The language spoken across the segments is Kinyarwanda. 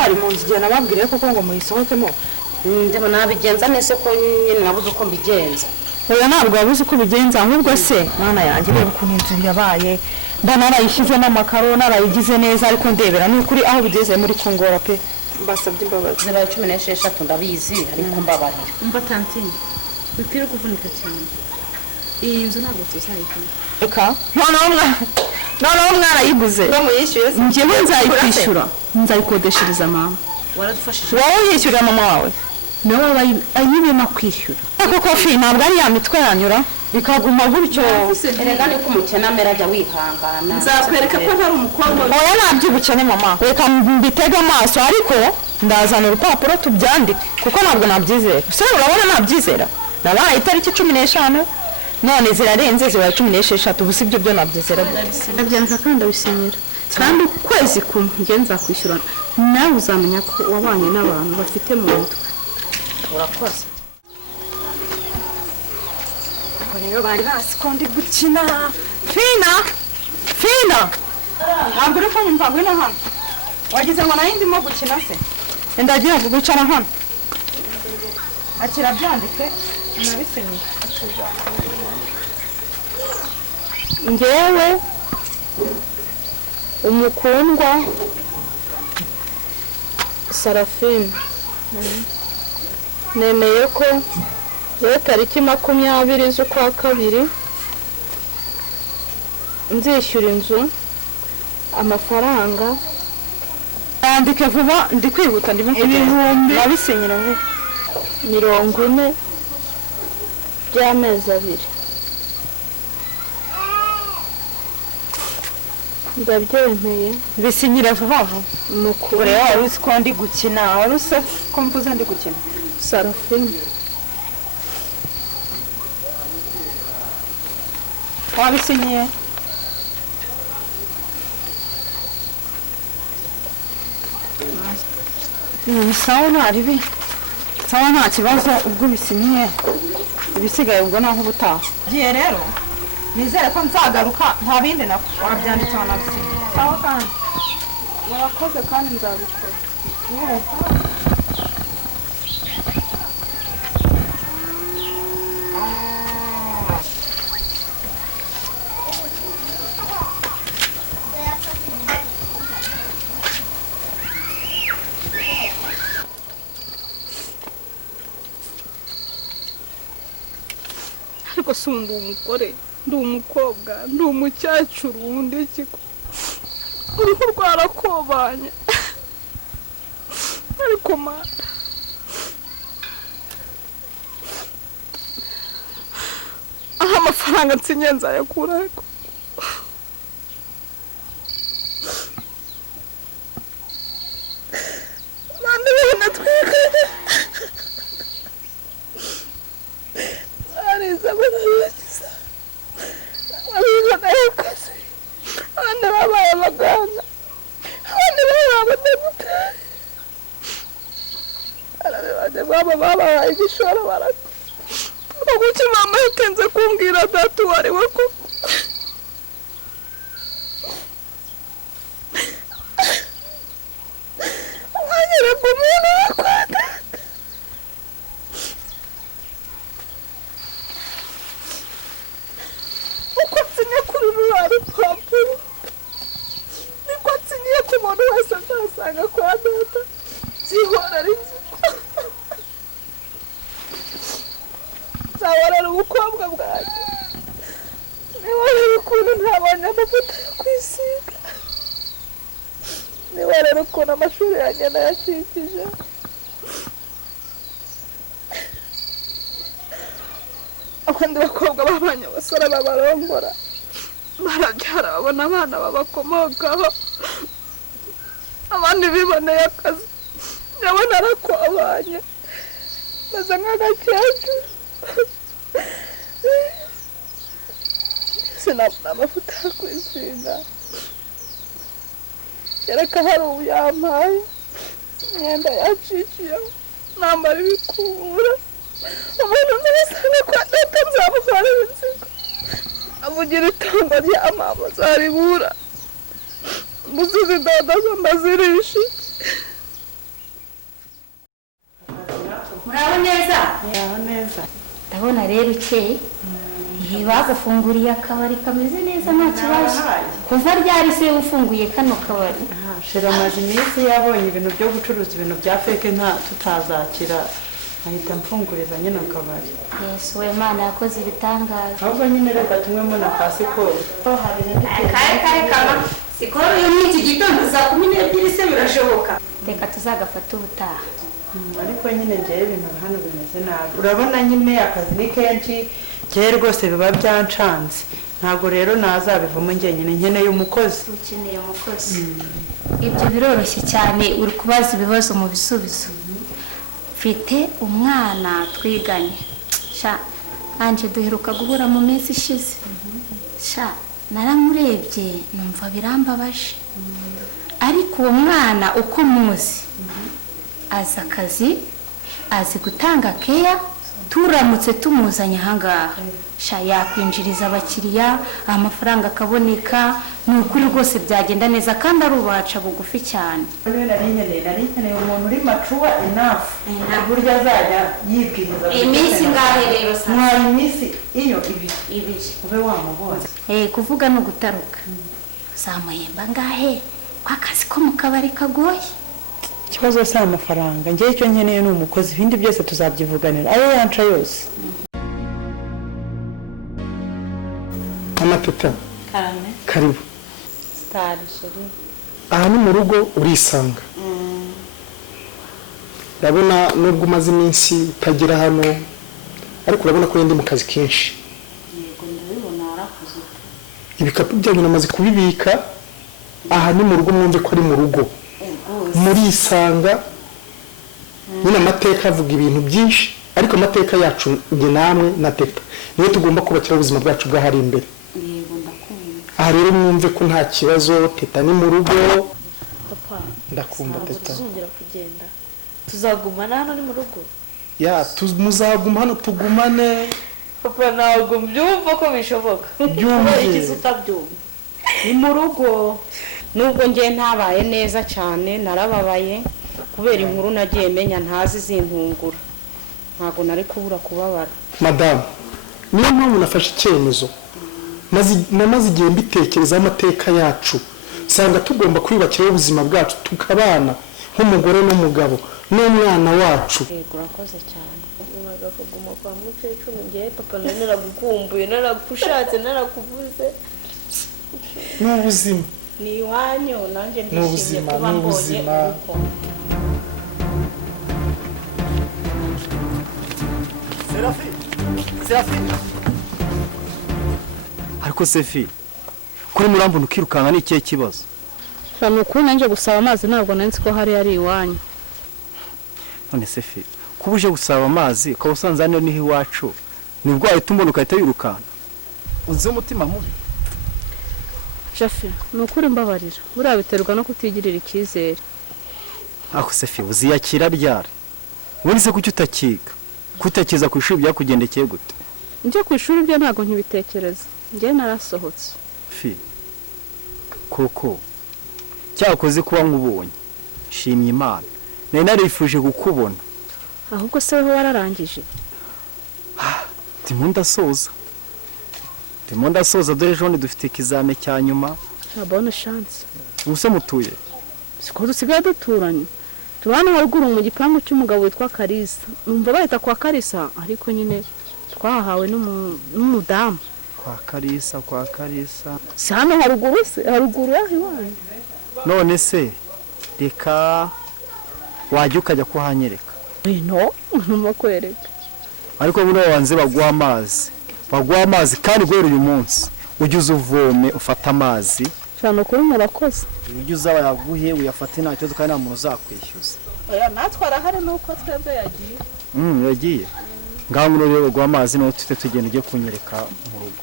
muracyari mu nzu igihe nababwiriye koko ngo muyisohokemo ndeba nabigenza nese ko nyine nabuze uko mbigenza oya ntabwo wabuze uko bigenza ahubwo se mwana yanjye reba ukuntu inzu yabaye mba narayishyizemo amakaro narayigize neza ariko ndebera ni ukuri aho bigeze muri kungora pe mbasabye imbabazi zibaye 16 ndabizi ariko mbabarira umva tantine bikwiye kuvunika cyane iyi nzu ntabwo tuzayikora eka noneho mwarayiguze njyewe nzayikwishyura nzayikodeshereza mama waradufashije wowe yishyurira mama wawe nawe ayibema kwishyura koko fi ntabwo ari ya mitwe yanyura bikaguma gutyo erega ni ko umukene amera ajya wihangana nzakwereka ko ntari umukobwa oya nabyibukene mama reka mbitege amaso ariko ndazana urupapuro tubyandike kuko ntabwo nabyizera se urabona nabyizera nabaye itariki 15 none zirarenze zibaye 16 ubu sibyo byo nabyizera ndabyandika kandi ndabisinyira kandi ukwezi kumwe ngenza kwishyura nawe uzamenya ko wabanye n'abantu bafite mu mutwe urakoze rero bari basi ko ndi gukina fina ntabwo uri kunyumva ngwino hano wagize ngo nayo ndimo gukina se ndagira ngo wicara hano akira byandike nabisinye ngewe umukundwa Sarafine nemeye ko tariki 20 z'ukwa kabiri nzishyura inzu amafaranga yandike vuba ndi kwihuta ndimo ibihumbi nabisinyira ngo 40 by'amezi 2 ndabyemeye bisinyira vuba vuba nukuri wari uzi ko ndi gukina wari uzi ko mvuze ndi gukina Sarafine wabisinyiye sawa ntaribi sawa nta kibazo ubwo bisinyiye ibisigaye ubwo naho ubutaha giye rero nizere ko nzagaruka nta bindi nako wabyanditse wanabisinyiye sawa kandi murakoze kandi nzabikora ariko sundi umugore ndi umukobwa ndi umucyacuru undi kiko uruhu rwarakobanye ariko mana aha amafaranga nsinye nzayakura ariko manda ibintu twiganye ariza barabagiza abibona y'akazi abandi babaye abaganga abandi babaye abademutari arabibaje baba babaye igishoro barako ngo kuki mama yatenze kumbwira data uwo ari we koko wanyereka umuntu wo kwa data uko nsinye kuri ruriya rupapuro niko nsinyiye ku muntu wese azasanga kwa data byihorera inziko nzahorera ubukobwa bwanjye nihorera ukuntu ntabonye amavuta yo kwisiga nihorera ukuntu amashuri yanjye nayacikije abandi bakobwa babanye abasore babarongora barabyara babona abana babakomokaho abandi biboneye akazi nyabona arakobanye meze nk'agakecuru sinabona amavuta yo kwisiga kereka hari ubu yampaye imyenda yacikiyeho nambara ibikubura umuntu nabasanga kwa data nzamutwarira inzigo avugira itongo ry'amama zaribura mbuzizi dodo zo ndazirisha ndabona rero ukeye bagufunguriye akabari kameze neza nta kibazo kuva ryari se ufunguye kano kabari shira amaze iminsi yabonye ibintu byo gucuruza ibintu bya feke nta tutazakira ahita mfunguriza nyine akabari. Yes, we Mana yakoze ibitangaza. Ahubwo nyine reka tumwemo na pasiporo. Kare kama sikoro yo n'iki gitondo za 12 se birashoboka. Reka tuzagafata ubutaha. Ariko nyine ngiye ibintu hano bimeze nabi. Urabona nyine akazi ni kenshi cye rwose biba byancanze. Ntago rero nazabivamo ngenyine nkeneye umukozi. Ukeneye umukozi. Ibyo biroroshye cyane uri kubaza ibibazo mu bisubizo. Mfite umwana twiganye. Sha anje duheruka guhura mu minsi ishize. Sha naramurebye numva birambabaje. Ariko uwo mwana uko muzi aza akazi azi gutanga keya turamutse tumuzanye ahangaha. Sha yakwinjiriza abakiriya amafaranga akaboneka n'ukuri rwose byagenda neza kandi arubaca bugufi cyane. Nari umuntu uri macuwa enough buryo azajya yibwiriza iminsi ngahe rero sa mwari iminsi iyo ibi ube wamubonye kuvuga no gutaruka zamuhemba ngahe kwakazi ko mu kabari kagoye. Ikibazo sa amafaranga ngiye cyo nkeneye n'umukozi ibindi byose tuzabyivuganira ayo yanca yose. Amateta Karame karibu star sheri aha ni mu rugo urisanga ndabona nubwo umaze iminsi utagira hano ariko urabona ko ndi mu kazi kenshi. Yego ndabibona arakuze ibikapu byanyu namaze kubibika aha ni mu rugo mwumve ko ari mu rugo murisanga nyine amateka avuga ibintu byinshi ariko amateka yacu nge namwe na Teta niyo tugomba kubakira ubuzima bwacu bwahari imbere. Aha rero mwumve ko nta kibazo Teta ni mu rugo. Papa ndakumva Teta tuzongera kugenda tuzagumana hano ni mu rugo ya muzaguma hano tugumane. Papa ntabwo mbyumva ko bishoboka igize utabyumva ni mu rugo nubwo ngiye ntabaye neza cyane narababaye kubera inkuru nagiye menya ntazi zintungura ntago nari kubura kubabara. Madame niyo mpamvu nafashe icyemezo namaze igihe mbitekereza amateka yacu sanga tugomba kwibakira ubuzima bwacu tukabana nk'umugore n'umugabo n'umwana wacu. Yego urakoze cyane. umwana akaguma kwa mukecuru ngiye papa naragukumbuye narakushatse narakuvuze n'ubuzima ni iwanyu nanjye ndishimye kuba mbonye uko. Serafi ariko Sefi kuri murambona ukirukanka ni ikihe kibazo? Cyane uko nanjye gusaba amazi ntabwo nanzi ko hari ari iwanyu. None Sefi kubuje gusaba amazi ko usanze hano niho iwacu nibwo ahita umbona ukahita yirukana unze umutima mubi. Jafi nukuri mbabarira buriya biterwa no kutigirira icyizere. Ako Sefi uziyakira ryari ubundi se kuki utakiga kutakiza ku ishuri byakugendekeye gute? Njye ku ishuri byo ntago nkibitekereza njye narasohotse. Fi koko cyakoze kuba nkubonye shimye Imana nari narifuje gukubona ahubwo se wowe wararangije? Ndimo ndasoza dore jone dufite ikizame cya nyuma. Bonne chance. Ubuse mutuye siko dusigaye duturanye tubana haruguru mu gipangu cy'umugabo witwa Karisa numva bahita kwa Karisa ariko nyine twahawe n'umudamu kwa Karisa si hano haruguru yaho iwanyu. None se reka wajya ukajya kuhanyereka? No ntuma kwereka ariko buno wanze baguha amazi kandi guhera uyu munsi ujye uvome ufata amazi cyane kuri murakoze ujye uzaba yaguhe uyafate nta kibazo kandi nta muntu uzakwishyuza. oya natwe arahari nuko twebwe yagiye yagiye ngaho muri rero baguha amazi no tugenda ujye kunyereka mu rugo.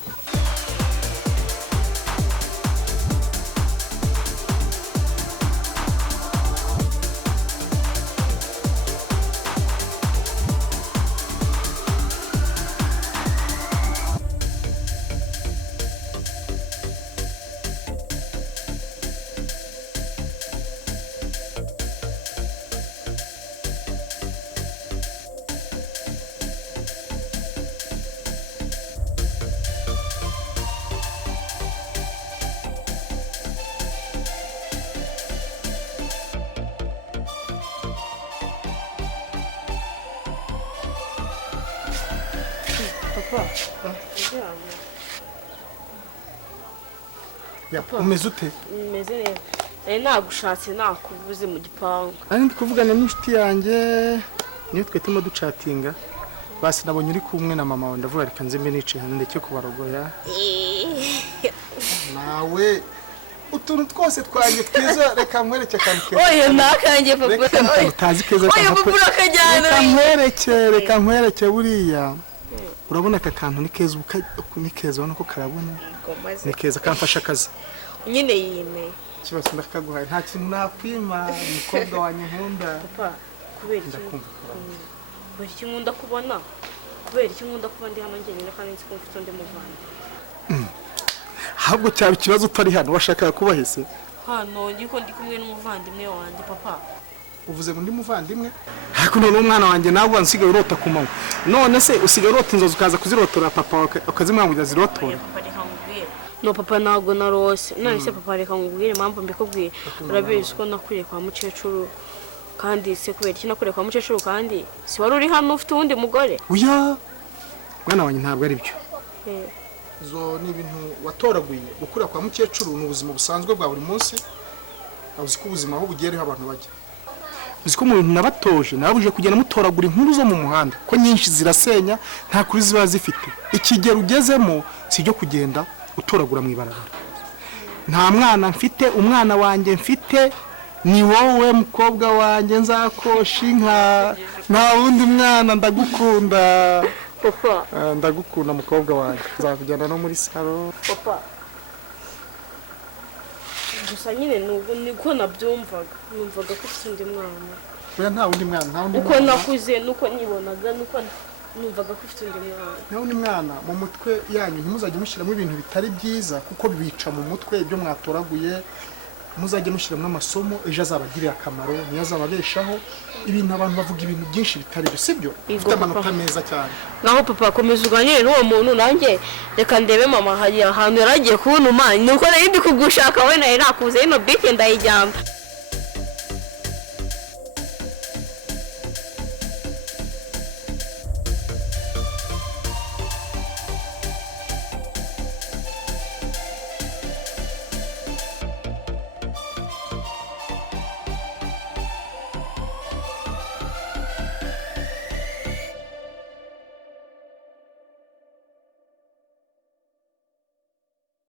papa ya umeze ute meze neza nagushatse nakubuze mu gipangu ari ndi kuvugana n'inshuti yanjye niyo twetemo ducatinga basi nabonye uri kumwe na mama wawe ndavuga reka nze mbe nicaye hano ndeke kubarogoya nawe utuntu twose twanye twiza reka nkwereke akantu keza oya nakanjye papa utazi keza oya papa urakajyana reka nkwereke buriya urabona aka kantu ni keza ni keza ubona ko karabona ni keza kamfasha akazi nyine yime kibazo ndakaguhaye nta kintu nakwima umukobwa wanjye nkunda papa kubera iki nkunda kubona kubera iki nkunda kuba ndi hano njyenyine kandi nzi ko mfite undi muvandimwe ahubwo cyaba ikibazo utari hano washakaga kubahese hano ndi kumwe n'umuvandimwe wanjye papa uvuze ngo ndi muvandimwe ariko none umwana wanjye nawe nsigaye urota ku manywa none se usigaye urota inzozi ukaza kuzirotora papa ukazimwambura zirotora no papa ntago narose none se papa reka ngubwire impamvu mbikubwiye urabizi ko nakuriye kwa mukecuru kandi se kubera iki nakuriye kwa mukecuru kandi si wari uri hano ufite uwundi mugore oya mwana wanjye ntabwo ari byo zo ni ibintu watoraguye gukura kwa mukecuru ni ubuzima busanzwe bwa buri munsi uzi ko ubuzima aho bugiyereho abantu bajya uzi ko umuntu nabatoje nabuje kugenda mutoragura inkuru zo mu muhanda ko nyinshi zirasenya nta kuri ziba zifite ikigero ugezemo si ibyo kugenda utoragura mu ibarabara nta mwana mfite umwana wanjye mfite ni wowe mukobwa wanjye nzakosha inka nta wundi mwana ndagukunda papa ndagukunda mukobwa wanjye nzakujyana no muri salo papa gusa nyine niko nabyumvaga numvaga ko ufite undi mwana oya nta wundi mwana uko nakuze nuko nibonaga nuko numvaga ko ufite undi mwana nta wundi mwana mu mutwe yanyu ntimuzajye mushyiramo ibintu bitari byiza kuko bibica mu mutwe ibyo mwatoraguye muzajye mushyiramo amasomo ejo azabagirira akamaro niyo azababeshaho ibintu abantu bavuga ibintu byinshi bitari byo sibyo ufite amanota meza cyane naho papa komeza uganire n'uwo muntu nanjye reka ndebe mama hari ahantu yaragiye kubona umwana nuko nari ndi kugushaka we nari nakuze ino bike ndayijyamba